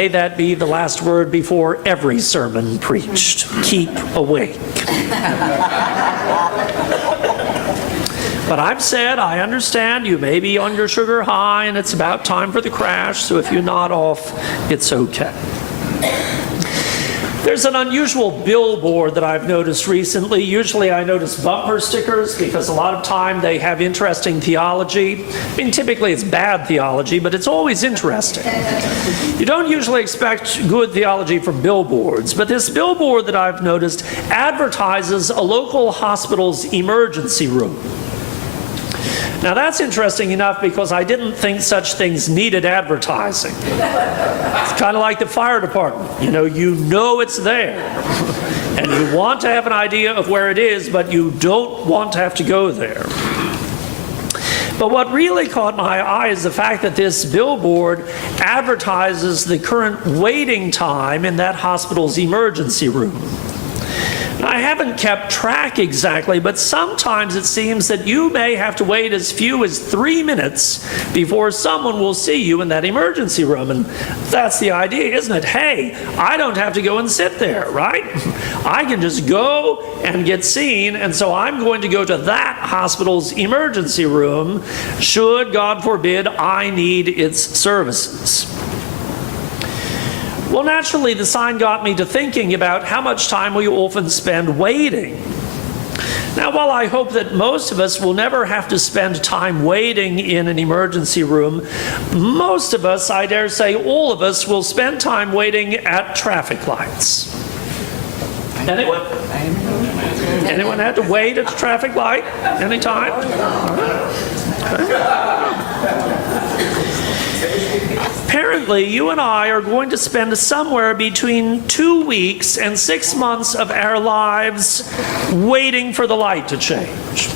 May that be the last word before every sermon preached. Keep awake. But I've said, I understand you may be on your sugar high and it's about time for the crash, so if you nod off, it's okay. There's an unusual billboard that I've noticed recently. Usually I notice bumper stickers because a lot of time they have interesting theology. I mean, typically it's bad theology, but it's always interesting. You don't usually expect good theology from billboards, but this billboard that I've noticed advertises a local hospital's emergency room. Now that's interesting enough because I didn't think such things needed advertising. It's kind of like the fire department. You know it's there. And you want to have an idea of where it is, but you don't want to have to go there. But what really caught my eye is the fact that this billboard advertises the current waiting time in that hospital's emergency room. I haven't kept track exactly, but sometimes it seems that you may have to wait as few as 3 minutes before someone will see you in that emergency room. And that's the idea, isn't it? Hey, I don't have to go and sit there, right? I can just go and get seen, and so I'm going to go to that hospital's emergency room should, God forbid, I need its services. Well, naturally, the sign got me to thinking about how much time we often spend waiting. Now, while I hope that most of us will never have to spend time waiting in an emergency room, most of us, I dare say all of us, will spend time waiting at traffic lights. Anyone? Anyone had to wait at a traffic light? Anytime? Okay. Apparently, you and I are going to spend somewhere between 2 weeks and 6 months of our lives waiting for the light to change.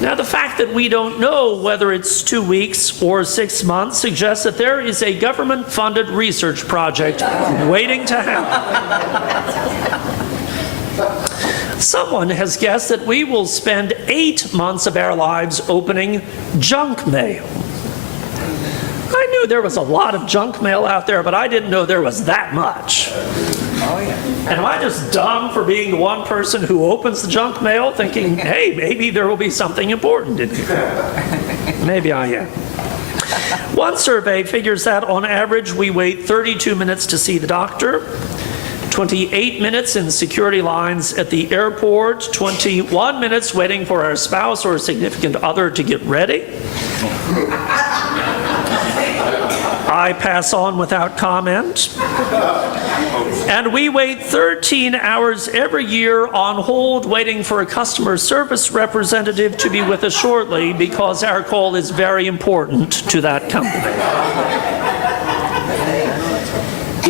Now, the fact that we don't know whether it's 2 weeks or 6 months suggests that there is a government-funded research project waiting to happen. Someone has guessed that we will spend 8 months of our lives opening junk mail. I knew there was a lot of junk mail out there, but I didn't know there was that much. Oh, yeah. And am I just dumb for being the one person who opens the junk mail thinking, hey, maybe there will be something important in here? Maybe I am. One survey figures that on average we wait 32 minutes to see the doctor, 28 minutes in security lines at the airport, 21 minutes waiting for our spouse or significant other to get ready. I pass on without comment. And we wait 13 hours every year on hold waiting for a customer service representative to be with us shortly because our call is very important to that company.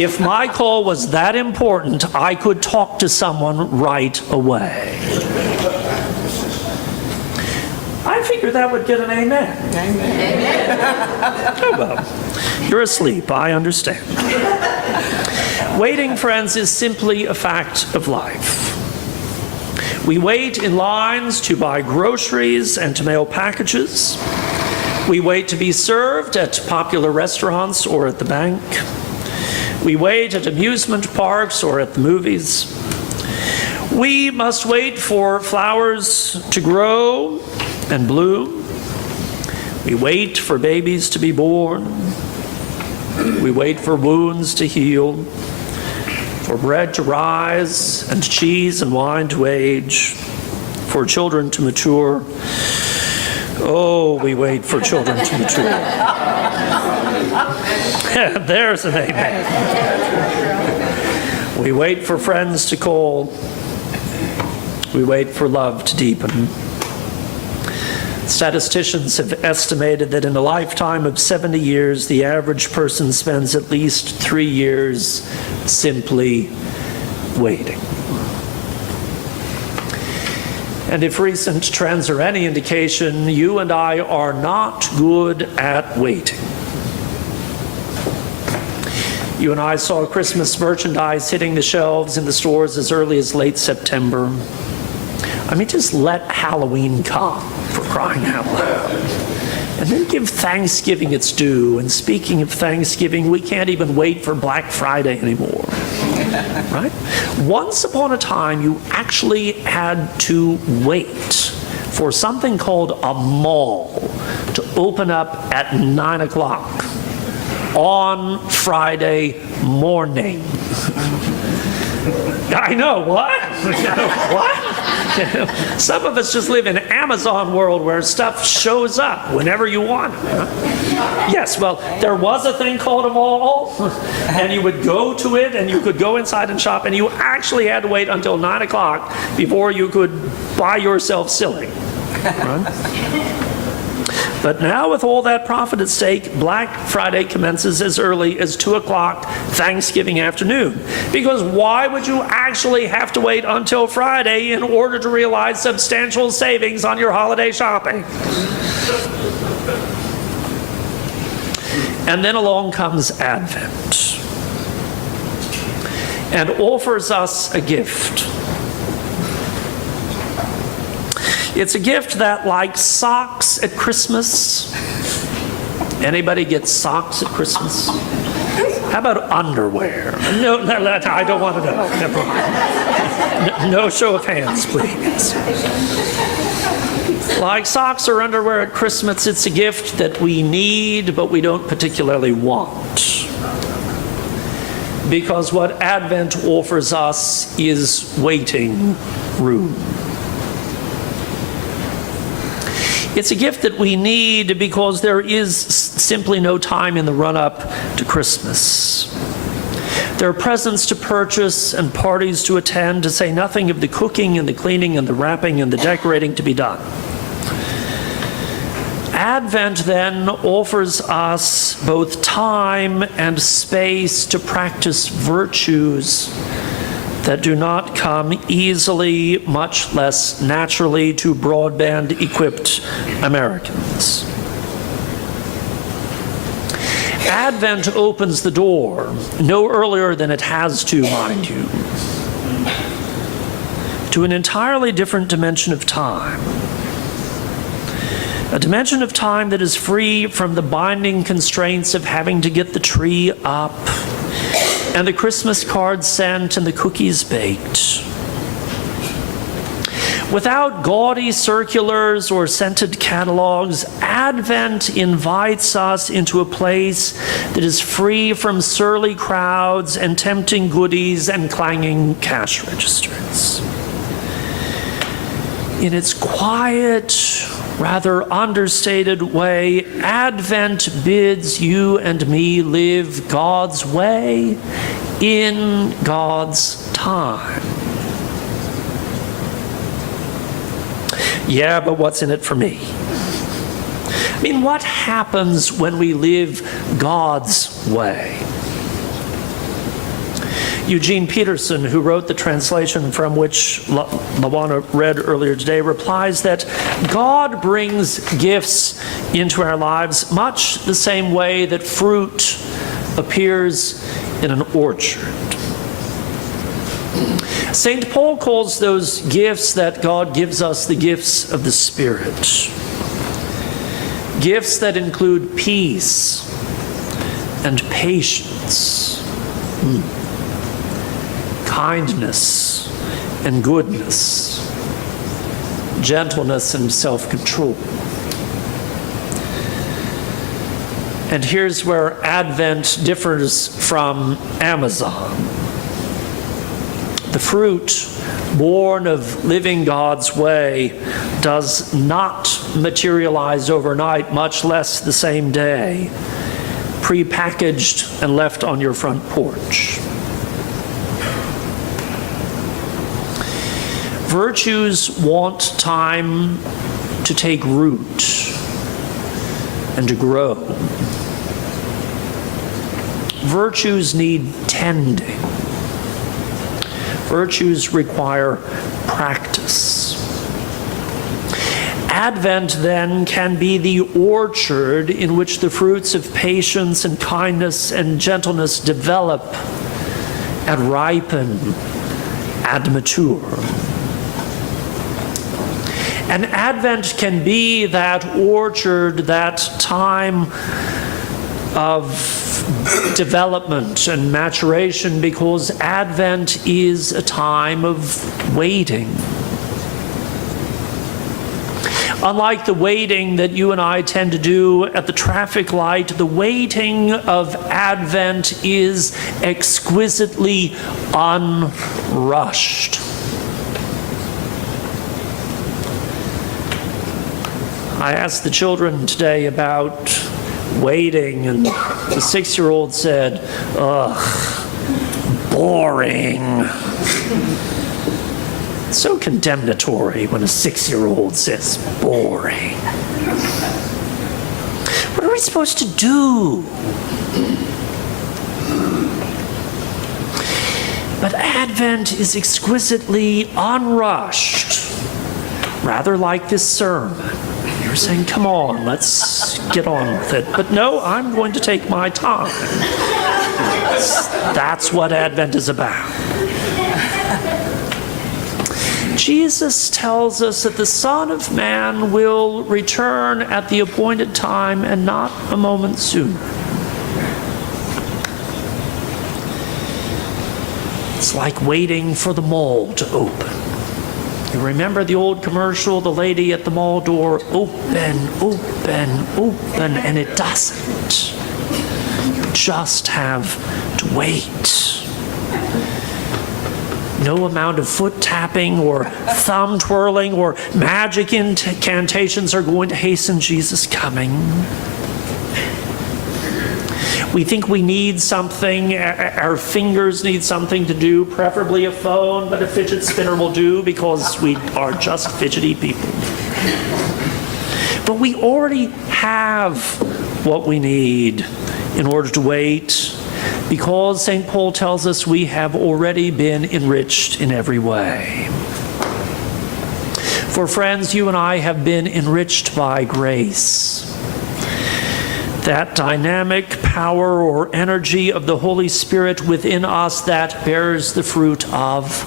If my call was that important, I could talk to someone right away. I figured that would get an amen. Amen. Oh, well, you're asleep. I understand. Waiting, friends, is simply a fact of life. We wait in lines to buy groceries and to mail packages. We wait to be served at popular restaurants or at the bank. We wait at amusement parks or at the movies. We must wait for flowers to grow and bloom. We wait for babies to be born. We wait for wounds to heal, for bread to rise, and cheese and wine to age, for children to mature. Oh, we wait for children to mature. There's an amen. We wait for friends to call. We wait for love to deepen. Statisticians have estimated that in a lifetime of 70 years, the average person spends at least 3 years simply waiting. And if recent trends are any indication, you and I are not good at waiting. You and I saw Christmas merchandise hitting the shelves in the stores as early as late September. I mean, just let Halloween come, for crying out loud. And then give Thanksgiving its due. And speaking of Thanksgiving, we can't even wait for Black Friday anymore. Right? Once upon a time, you actually had to wait for something called a mall to open up at 9 o'clock on Friday morning. I know, what? What? Some of us just live in Amazon world where stuff shows up whenever you want. Yes, well, there was a thing called a mall, and you would go to it, and you could go inside and shop, and you actually had to wait until 9 o'clock before you could buy yourself silly. Right? But now with all that profit at stake, Black Friday commences as early as 2 o'clock Thanksgiving afternoon. Because why would you actually have to wait until Friday in order to realize substantial savings on your holiday shopping? And then along comes Advent and offers us a gift. It's a gift that, like socks at Christmas, anybody get socks at Christmas? How about underwear? No, I don't want to know. Never mind. No show of hands, please. Like socks or underwear at Christmas, it's a gift that we need, but we don't particularly want. Because what Advent offers us is waiting room. It's a gift that we need because there is simply no time in the run-up to Christmas. There are presents to purchase and parties to attend, to say nothing of the cooking and the cleaning and the wrapping and the decorating to be done. Advent then offers us both time and space to practice virtues that do not come easily, much less naturally, to broadband-equipped Americans. Advent opens the door, no earlier than it has to, mind you, to an entirely different dimension of time. A dimension of time that is free from the binding constraints of having to get the tree up, and the Christmas cards sent and the cookies baked. Without gaudy circulars or scented catalogs, Advent invites us into a place that is free from surly crowds and tempting goodies and clanging cash registers. In its quiet, rather understated way, Advent bids you and me live God's way in God's time. Yeah, but what's in it for me? I mean, what happens when we live God's way? Eugene Peterson, who wrote the translation from which Lawana read earlier today, replies that God brings gifts into our lives much the same way that fruit appears in an orchard. St. Paul calls those gifts that God gives us the gifts of the Spirit. Gifts that include peace and patience, kindness and goodness, gentleness and self-control. And here's where Advent differs from Amazon. The fruit born of living God's way does not materialize overnight, much less the same day, pre-packaged and left on your front porch. Virtues want time to take root and to grow. Virtues need tending. Virtues require practice. Advent, then, can be the orchard in which the fruits of patience and kindness and gentleness develop and ripen and mature. And Advent can be that orchard, that time of development and maturation, because Advent is a time of waiting. Unlike the waiting that you and I tend to do at the traffic light, the waiting of Advent is exquisitely unrushed. I asked the children today about waiting, and the 6-year-old said, "Ugh, boring." It's so condemnatory when a 6-year-old says boring. What are we supposed to do? But Advent is exquisitely unrushed, rather like this sermon. You're saying, come on, let's get on with it. But no, I'm going to take my time. That's what Advent is about. Jesus tells us that the Son of Man will return at the appointed time and not a moment sooner. It's like waiting for the mall to open. You remember the old commercial, the lady at the mall door, open, open, open, and it doesn't. You just have to wait. No amount of foot tapping or thumb twirling or magic incantations are going to hasten Jesus' coming. We think we need something, our fingers need something to do, preferably a phone, but a fidget spinner will do because we are just fidgety people. But we already have what we need in order to wait, because St. Paul tells us we have already been enriched in every way. For friends, you and I have been enriched by grace. That dynamic power or energy of the Holy Spirit within us that bears the fruit of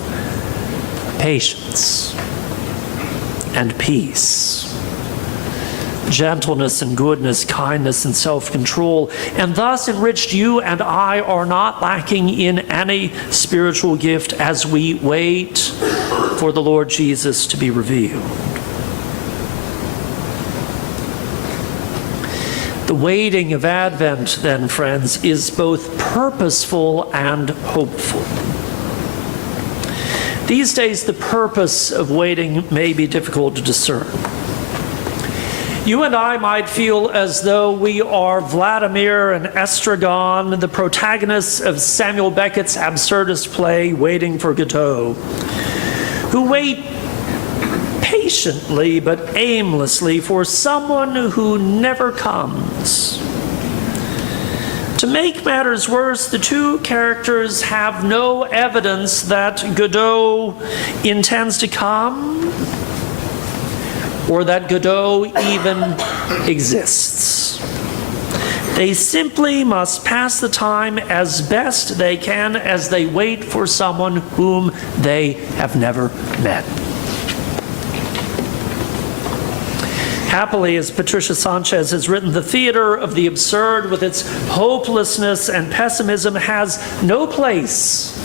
patience and peace, gentleness and goodness, kindness and self-control, and thus enriched you and I are not lacking in any spiritual gift as we wait for the Lord Jesus to be revealed. The waiting of Advent, then, friends, is both purposeful and hopeful. These days, the purpose of waiting may be difficult to discern. You and I might feel as though we are Vladimir and Estragon, the protagonists of Samuel Beckett's absurdist play, Waiting for Godot, who wait patiently but aimlessly for someone who never comes. To make matters worse, the two characters have no evidence that Godot intends to come, or that Godot even exists. They simply must pass the time as best they can as they wait for someone whom they have never met. Happily, as Patricia Sanchez has written, the theater of the absurd, with its hopelessness and pessimism, has no place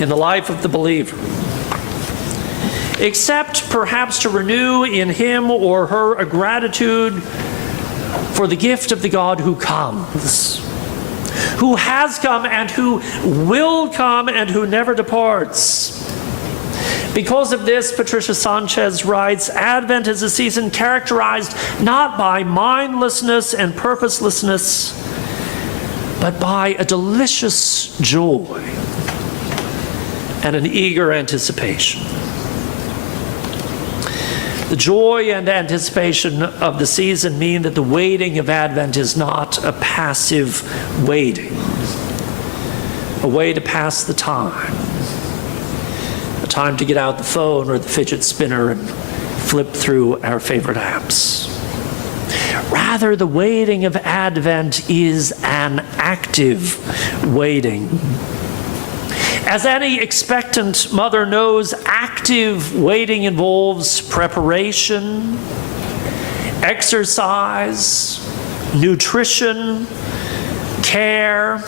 in the life of the believer, except perhaps to renew in him or her a gratitude for the gift of the God who comes, who has come and who will come and who never departs. Because of this, Patricia Sanchez writes, Advent is a season characterized not by mindlessness and purposelessness, but by a delicious joy and an eager anticipation. The joy and anticipation of the season mean that the waiting of Advent is not a passive waiting, a way to pass the time, a time to get out the phone or the fidget spinner and flip through our favorite apps. Rather, the waiting of Advent is an active waiting. As any expectant mother knows, active waiting involves preparation, exercise, nutrition, care,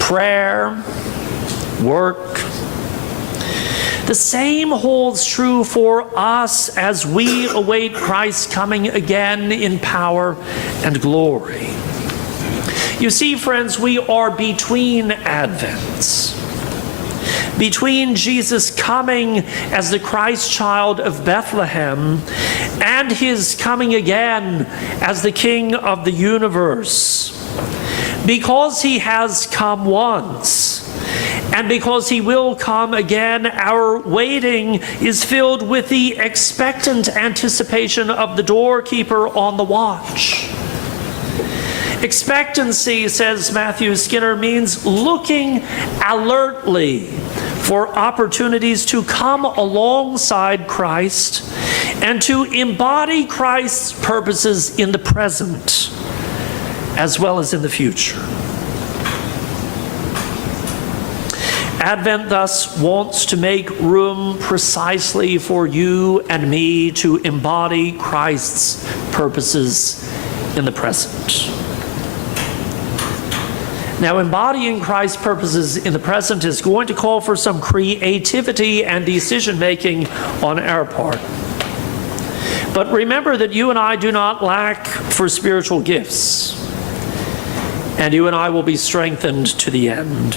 prayer, work. The same holds true for us as we await Christ's coming again in power and glory. You see, friends, we are between Advents. Between Jesus coming as the Christ child of Bethlehem and his coming again as the King of the universe. Because he has come once, and because he will come again, our waiting is filled with the expectant anticipation of the doorkeeper on the watch. Expectancy, says Matthew Skinner, means looking alertly for opportunities to come alongside Christ and to embody Christ's purposes in the present as well as in the future. Advent thus wants to make room precisely for you and me to embody Christ's purposes in the present. Now, embodying Christ's purposes in the present is going to call for some creativity and decision-making on our part. But remember that you and I do not lack for spiritual gifts, and you and I will be strengthened to the end.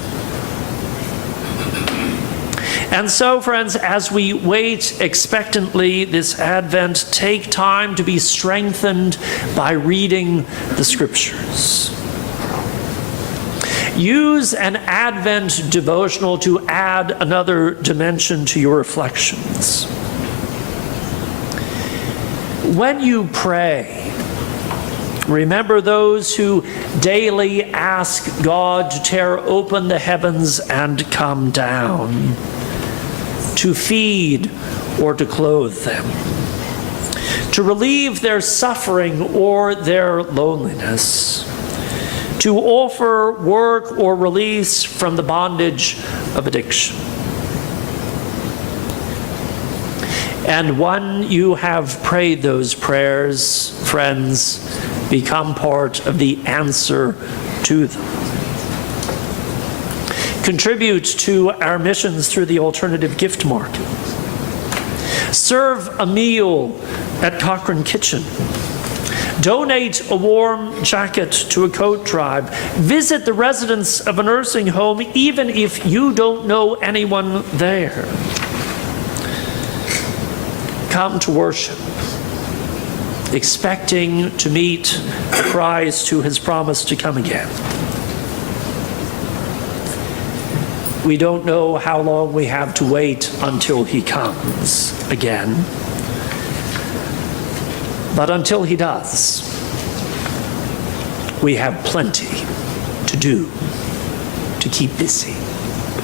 And so, friends, as we wait expectantly this Advent, take time to be strengthened by reading the Scriptures. Use an Advent devotional to add another dimension to your reflections. When you pray, remember those who daily ask God to tear open the heavens and come down, to feed or to clothe them, to relieve their suffering or their loneliness, to offer work or release from the bondage of addiction. And when you have prayed those prayers, friends, become part of the answer to them. Contribute to our missions through the alternative gift market. Serve a meal at Cochrane Kitchen. Donate a warm jacket to a coat tribe. Visit the residents of a nursing home even if you don't know anyone there. Come to worship, expecting to meet Christ who has promised to come again. We don't know how long we have to wait until he comes again. But until he does, we have plenty to do to keep busy.